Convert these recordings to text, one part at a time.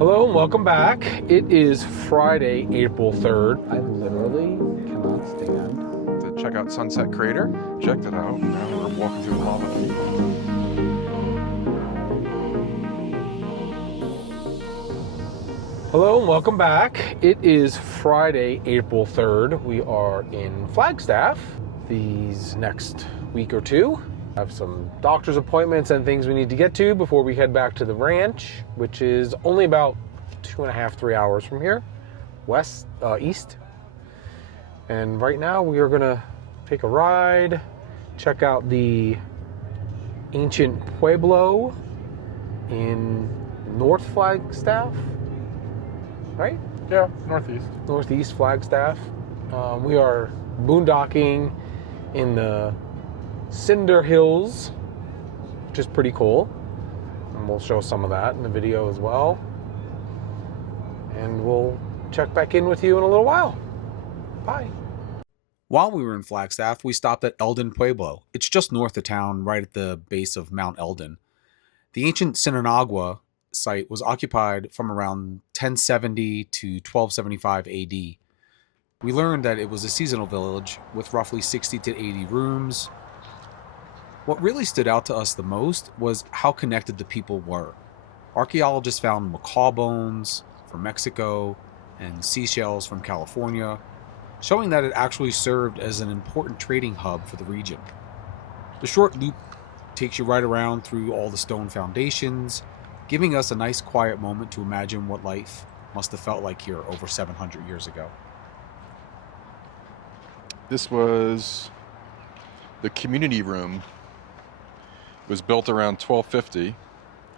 Hello and welcome back. It is Friday, April 3rd. I literally cannot stand to check out Sunset Crater. Checked it out. Now we're walking through the lava feet. Hello and welcome back. It is Friday, April 3rd. We are in Flagstaff these next week or two. Have some doctor's appointments and things we need to get to before we head back to the ranch, which is only about 2.5 to 3 hours from here, east. And right now we are gonna take a ride, check out the ancient Pueblo in North Flagstaff, right? Yeah, northeast. Northeast Flagstaff. We are boondocking in the Cinder hills, which is pretty cool. And we'll show some of that in the video as well. And we'll check back in with you in a little while. Bye. While we were in Flagstaff, we stopped at Elden Pueblo. It's just north of town, right at the base of Mount Elden. The ancient Cinder site was occupied from around 1070 to 1275 AD. We learned that it was a seasonal village with roughly 60 to 80 rooms. What really stood out to us the most was how connected the people were. Archaeologists found macaw bones from Mexico and seashells from California, showing that it actually served as an important trading hub for the region. The short loop takes you right around through all the stone foundations, giving us a nice quiet moment to imagine what life must have felt like here over 700 years ago. This was the community room. It was built around 1250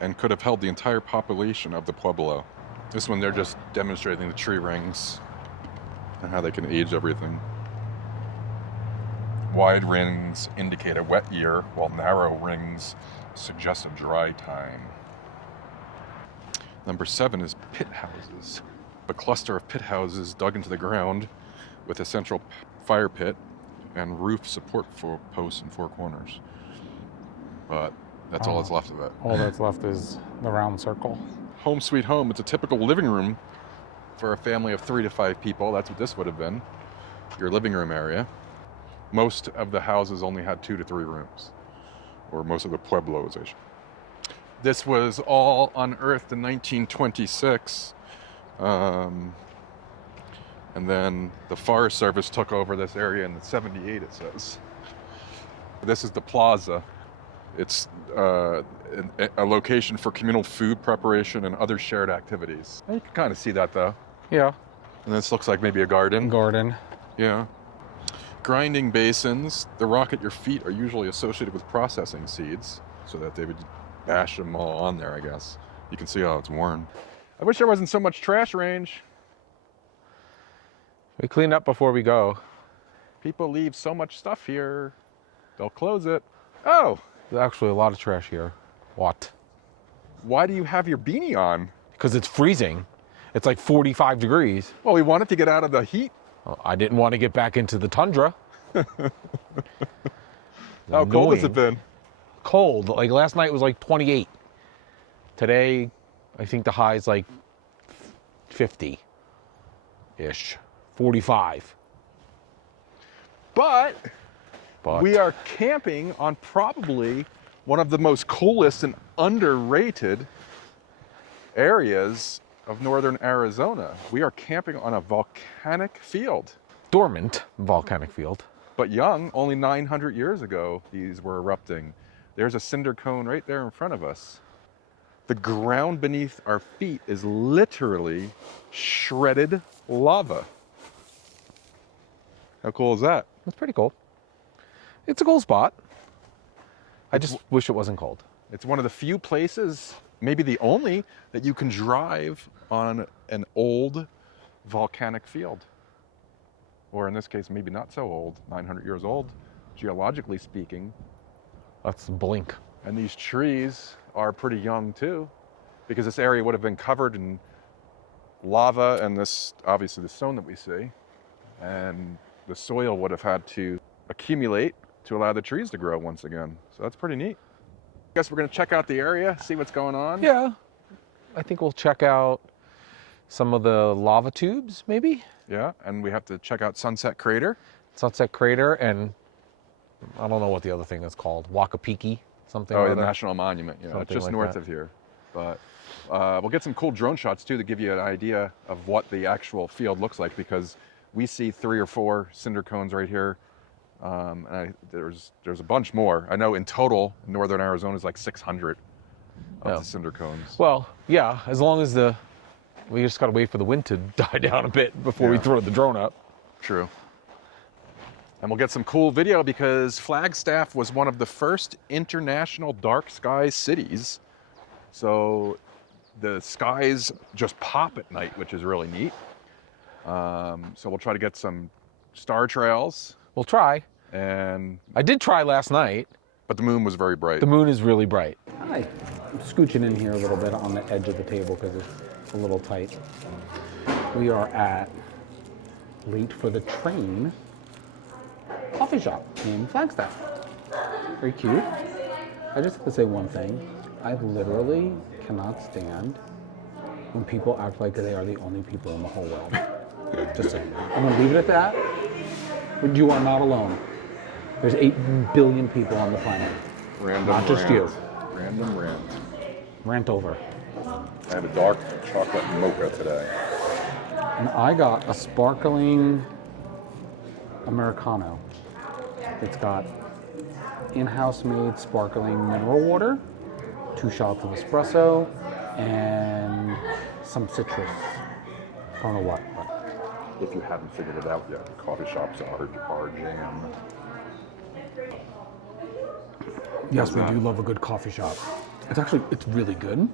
and could have held the entire population of the Pueblo. This one, they're just demonstrating the tree rings and how they can age everything. Wide rings indicate a wet year, while narrow rings suggest a dry time. Number 7 is pit houses. A cluster of pit houses dug into the ground with a central fire pit and roof support for posts in 4 corners. But that's all that's left of it. All that's left is the round circle. Home sweet home. It's a typical living room for a family of 3 to 5 people. That's what this would have been, your living room area. Most of the houses only had 2 to 3 rooms, or most of the Pueblos. This was all unearthed in 1926. And then the Forest Service took over this area in 78, it says. This is the plaza. It's a location for communal food preparation and other shared activities. You can kind of see that though. Yeah. And this looks like maybe a garden. Garden. Yeah. Grinding basins. The rock at your feet are usually associated with processing seeds, so that they would bash them all on there, I guess. You can see how it's worn. I wish there wasn't so much trash range. We clean up before we go. People leave so much stuff here. They'll close it. Oh! There's actually a lot of trash here. What? Why do you have your beanie on? Because it's freezing. It's like 45 degrees. Well, we wanted to get out of the heat. Well, I didn't want to get back into the tundra. How cold has it been? Cold. Like last night was like 28. Today, I think the high is like 50-ish. 45. But we are camping on probably one of the most coolest and underrated areas of northern Arizona. We are camping on a volcanic field. Dormant volcanic field. But young, only 900 years ago, these were erupting. There's a cinder cone right there in front of us. The ground beneath our feet is literally shredded lava. How cool is that? That's pretty cool. It's a cool spot. I just wish it wasn't cold. It's one of the few places, maybe the only, that you can drive on an old volcanic field. Or in this case, maybe not so old, 900 years old, geologically speaking. Let's blink. And these trees are pretty young too, because this area would have been covered in lava and this, obviously the stone that we see. And the soil would have had to accumulate to allow the trees to grow once again. So that's pretty neat. I guess we're gonna check out the area, see what's going on. Yeah. I think we'll check out some of the lava tubes, maybe? Yeah, and we have to check out Sunset Crater. Sunset Crater, and I don't know what the other thing is called. Wupatki, something Oh, or the other. National Monument. Yeah, it's Something just like north that. of here. But we'll get some cool drone shots too to give you an idea of what the actual field looks like, because we see 3 or 4 cinder cones right here. There's a bunch more. I know in total, northern Arizona is like 600 of the cinder cones. Well, yeah, as long as we just gotta wait for the wind to die down a bit before we throw the drone up. True. And we'll get some cool video because Flagstaff was one of the first international dark sky cities. So the skies just pop at night, which is really neat. So we'll try to get some star trails. We'll try. And I did try last night. But the moon was very bright. The moon is really bright. Hi. I'm scooching in here a little bit on the edge of the table because it's a little tight. We are at Late for the Train coffee shop in Flagstaff. Very cute. I just have to say one thing. I literally cannot stand when people act like they are the only people in the whole world. Just saying. I'm gonna leave it at that. But you are not alone. There's 8 billion people on the planet. Random Not just rant. you. Random rant. Rant over. I had a dark chocolate mocha today. And I got a sparkling Americano. It's got in-house made sparkling mineral water, 2 shots of espresso, and some citrus. I don't know what. If you haven't figured it out yet, coffee shops are our jam. Yes, we do love a good coffee shop. It's really good.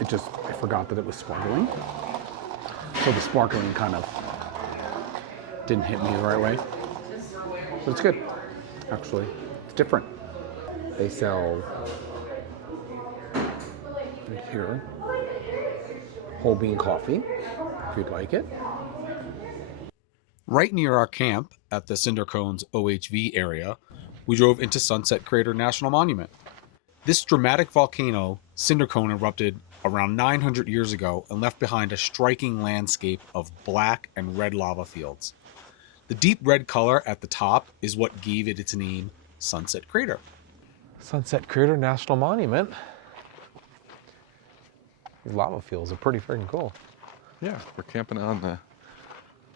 I forgot that it was sparkling. So the sparkling kind of didn't hit me the right way. But it's good, actually. It's different. They sell, right here, whole bean coffee, if you'd like it. Right near our camp at the Cinder Cones OHV area, we drove into Sunset Crater National Monument. This dramatic volcano, cinder cone, erupted around 900 years ago and left behind a striking landscape of black and red lava fields. The deep red color at the top is what gave it its name, Sunset Crater. Sunset Crater National Monument. These lava fields are pretty freaking cool. Yeah, we're camping on the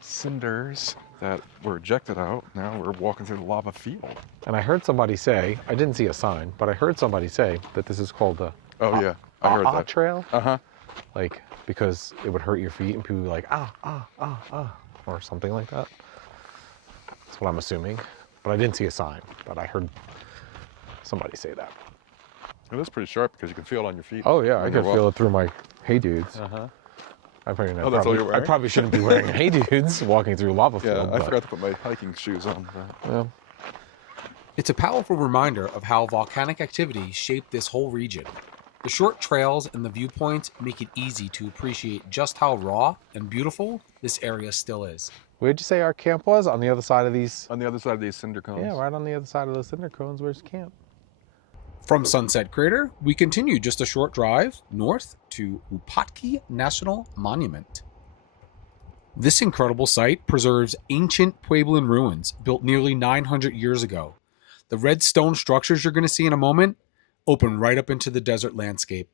cinders that were ejected out. Now we're walking through the lava field. And I heard somebody say, I didn't see a sign, but I heard somebody say that this is called the I heard that. trail. Uh-huh. Like, because it would hurt your feet and people would be like, or something like that. That's what I'm assuming. But I didn't see a sign, but I heard somebody say that. It is pretty sharp because you can feel it on your feet. Oh yeah, I could feel it through my Hey Dudes. Uh-huh. I probably, Oh, that's all you're wearing? I probably shouldn't be wearing Hey Dudes walking through lava Yeah, field. I forgot to put my hiking shoes on. But... Yeah. It's a powerful reminder of how volcanic activity shaped this whole region. The short trails and the viewpoints make it easy to appreciate just how raw and beautiful this area still is. Where'd you say our camp was? On the other side of these? On the other side of these cinder cones. Yeah, right on the other side of those cinder cones. Where's camp? From Sunset Crater, we continue just a short drive north to Wupatki National Monument. This incredible site preserves ancient Pueblo ruins built nearly 900 years ago. The red stone structures you're going to see in a moment open right up into the desert landscape.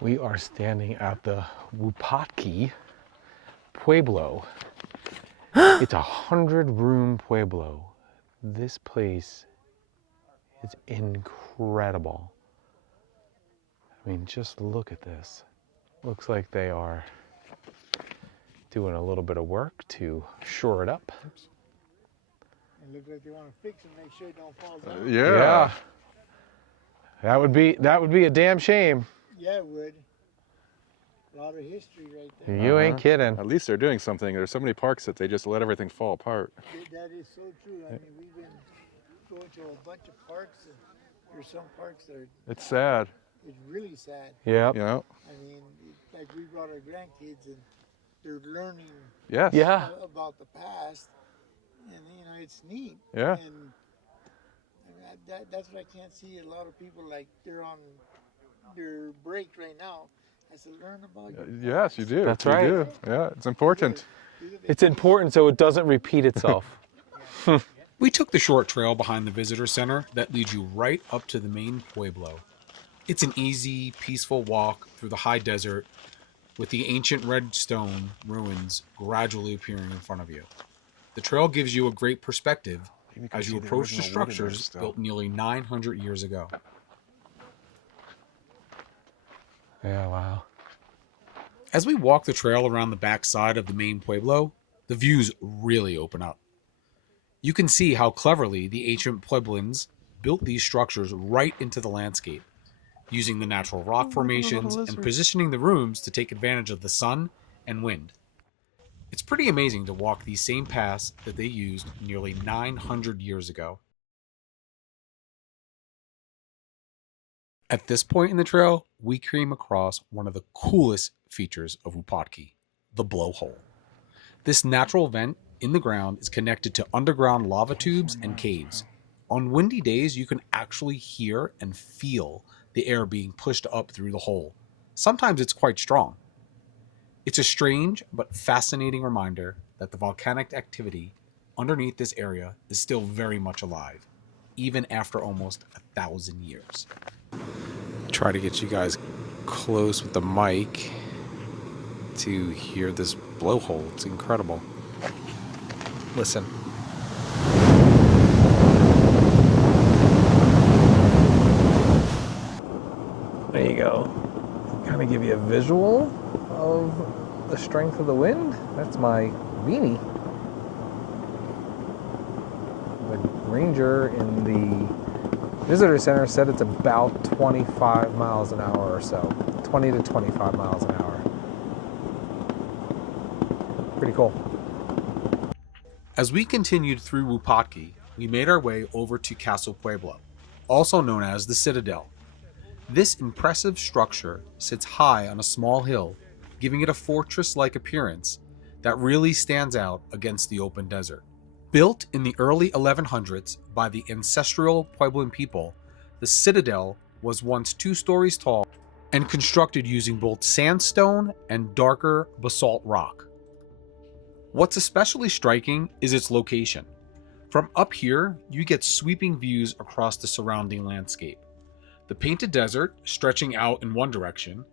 We are standing at the Wupatki Pueblo. It's a 100-room Pueblo. This place is incredible. I mean, just look at this. Looks like they are doing a little bit of work to shore it up. It looks like they want to fix it, make sure it don't fall down. Yeah. That would be a damn shame. Yeah, it would. A lot of history right there. You ain't kidding. At least they're doing something. There's so many parks that they just let everything fall apart. That is so true. I mean, we've been going to a bunch of parks, and there's some parks that are, It's sad. it's really sad. Yep. You know? I mean, like we brought our grandkids, and they're learning Yes. Yeah. about the past, and it's neat. Yeah. And that's what I can't see a lot of people like they're on their break right now. I said, learn about your Yes, you do. That's you right. do. Yeah, it's important. It's important so it doesn't repeat itself. We took the short trail behind the visitor center that leads you right up to the main Pueblo. It's an easy, peaceful walk through the high desert with the ancient red stone ruins gradually appearing in front of you. The trail gives you a great perspective as you approach the structures built nearly 900 years ago. Yeah, wow. As we walk the trail around the backside of the main Pueblo, the views really open up. You can see how cleverly the ancient Pueblans built these structures right into the landscape, using the natural rock formations and positioning the rooms to take advantage of the sun and wind. It's pretty amazing to walk these same paths that they used nearly 900 years ago. At this point in the trail, we came across one of the coolest features of Wupatki, the blowhole. This natural vent in the ground is connected to underground lava tubes and caves. On windy days, you can actually hear and feel the air being pushed up through the hole. Sometimes it's quite strong. It's a strange but fascinating reminder that the volcanic activity underneath this area is still very much alive, even after almost 1,000 years. Try to get you guys close with the mic to hear this blowhole. It's incredible. Listen. There you go. Kind of give you a visual of the strength of the wind. That's my beanie. The ranger in the visitor center said it's about 25 miles an hour or so. 20 to 25 miles an hour. Pretty cool. As we continued through Wupatki, we made our way over to Castle Pueblo, also known as the Citadel. This impressive structure sits high on a small hill, giving it a fortress-like appearance that really stands out against the open desert. Built in the early 1100s by the ancestral Puebloan people, the Citadel was once 2 stories tall and constructed using both sandstone and darker basalt rock. What's especially striking is its location. From up here, you get sweeping views across the surrounding landscape. The painted desert stretching out in one direction,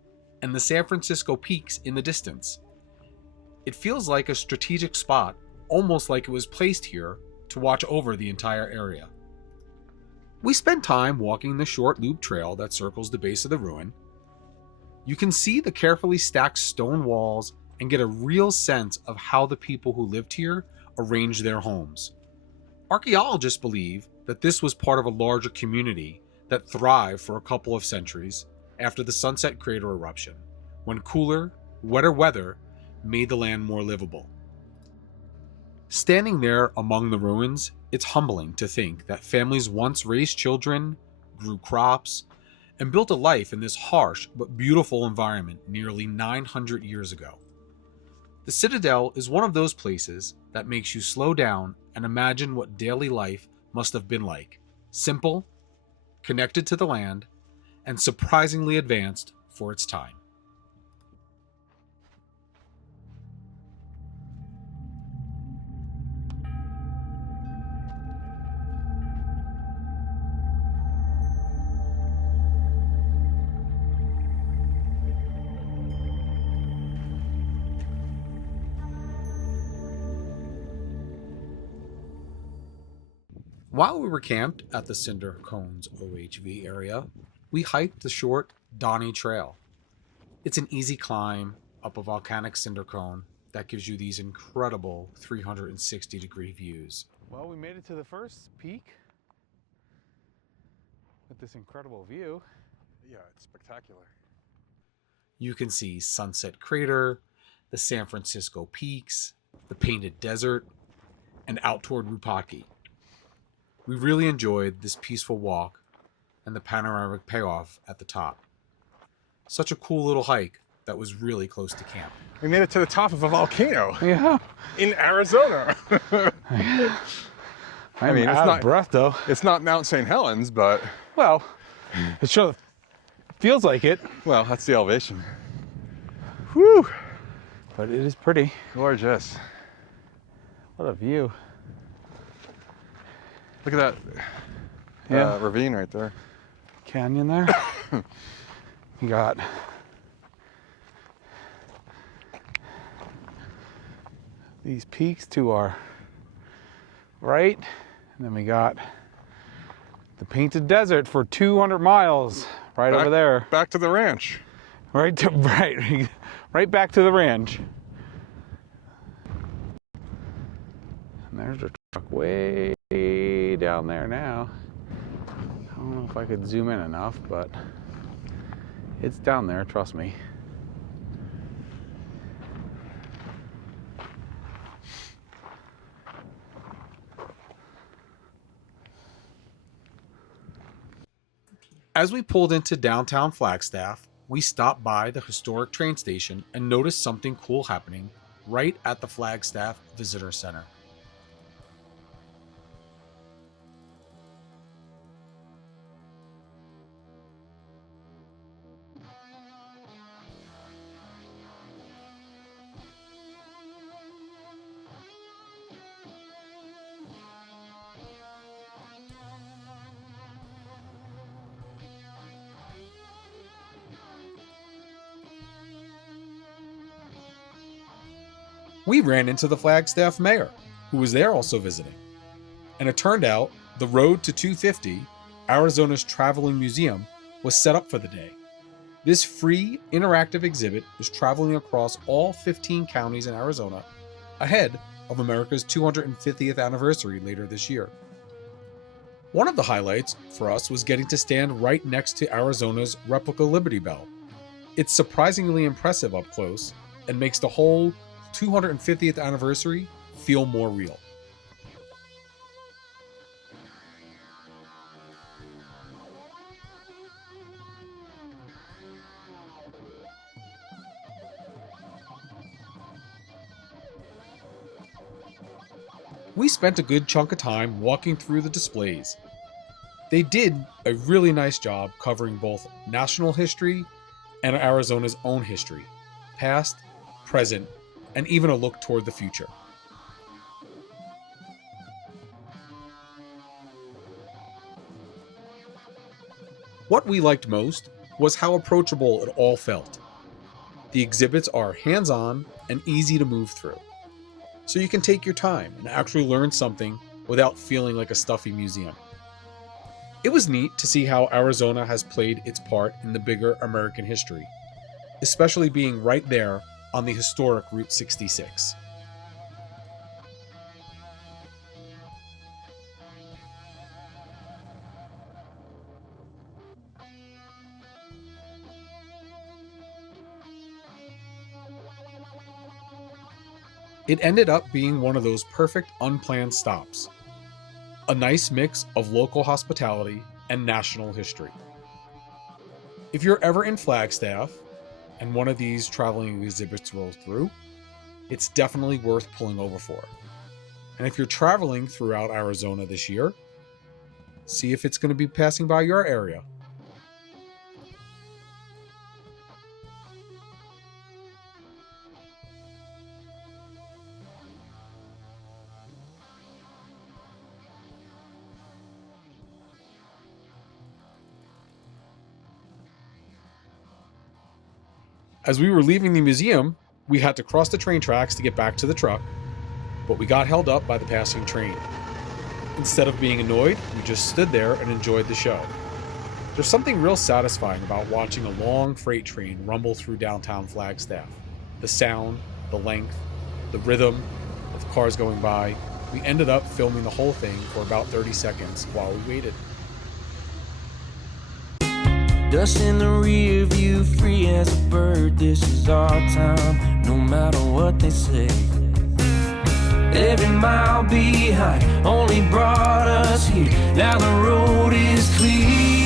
and the San Francisco peaks in the distance. It feels like a strategic spot, almost like it was placed here to watch over the entire area. We spent time walking the short loop trail that circles the base of the ruin. You can see the carefully stacked stone walls and get a real sense of how the people who lived here arranged their homes. Archaeologists believe that this was part of a larger community that thrived for a couple of centuries after the Sunset Crater eruption, when cooler, wetter weather made the land more livable. Standing there among the ruins, it's humbling to think that families once raised children, grew crops, and built a life in this harsh but beautiful environment nearly 900 years ago. The Citadel is one of those places that makes you slow down and imagine what daily life must have been like. Simple, connected to the land, and surprisingly advanced for its time. While we were camped at the Cinder Cones OHV area, we hiked the short Doney Trail. It's an easy climb up a volcanic cinder cone that gives you these incredible 360-degree views. Well, we made it to the first peak with this incredible view. Yeah, it's spectacular. You can see Sunset Crater, the San Francisco peaks, the painted desert, and out toward Wupatki. We really enjoyed this peaceful walk and the panoramic payoff at the top. Such a cool little hike that was really close to camp. We made it to the top of a volcano Yeah. in Arizona. I mean, it's out not of breath though. It's not Mount St. Helens, but Well, it sure feels like it. well, that's the elevation. Whew. But it is pretty. Gorgeous. What a view. Look at that Yeah. ravine right there. Canyon there. You got these peaks to our right, and then we got the painted desert for 200 miles right over there. Back to the ranch. Right back to the ranch. And there's the truck way down there now. I don't know if I could zoom in enough, but it's down there, trust me. As we pulled into downtown Flagstaff, we stopped by the historic train station and noticed something cool happening right at the Flagstaff Visitor Center. We ran into the Flagstaff mayor, who was there also visiting. And it turned out the Road to 250, Arizona's traveling museum, was set up for the day. This free interactive exhibit is traveling across all 15 counties in Arizona ahead of America's 250th anniversary later this year. One of the highlights for us was getting to stand right next to Arizona's replica Liberty Bell. It's surprisingly impressive up close and makes the whole 250th anniversary feel more real. We spent a good chunk of time walking through the displays. They did a really nice job covering both national history and Arizona's own history, past, present, and even a look toward the future. What we liked most was how approachable it all felt. The exhibits are hands-on and easy to move through, so you can take your time and actually learn something without feeling like a stuffy museum. It was neat to see how Arizona has played its part in the bigger American history, especially being right there on the historic Route 66. It ended up being one of those perfect unplanned stops. A nice mix of local hospitality and national history. If you're ever in Flagstaff and one of these traveling exhibits rolls through, it's definitely worth pulling over for. And if you're traveling throughout Arizona this year, see if it's going to be passing by your area. As we were leaving the museum, we had to cross the train tracks to get back to the truck, but we got held up by the passing train. Instead of being annoyed, we just stood there and enjoyed the show. There's something real satisfying about watching a long freight train rumble through downtown Flagstaff. The sound, the length, the rhythm of cars going by. We ended up filming the whole thing for about 30 seconds while we waited. Dust in the rear view, free as a bird. This is our time, no matter what they say. Every mile behind only brought us here. Now the road is clear.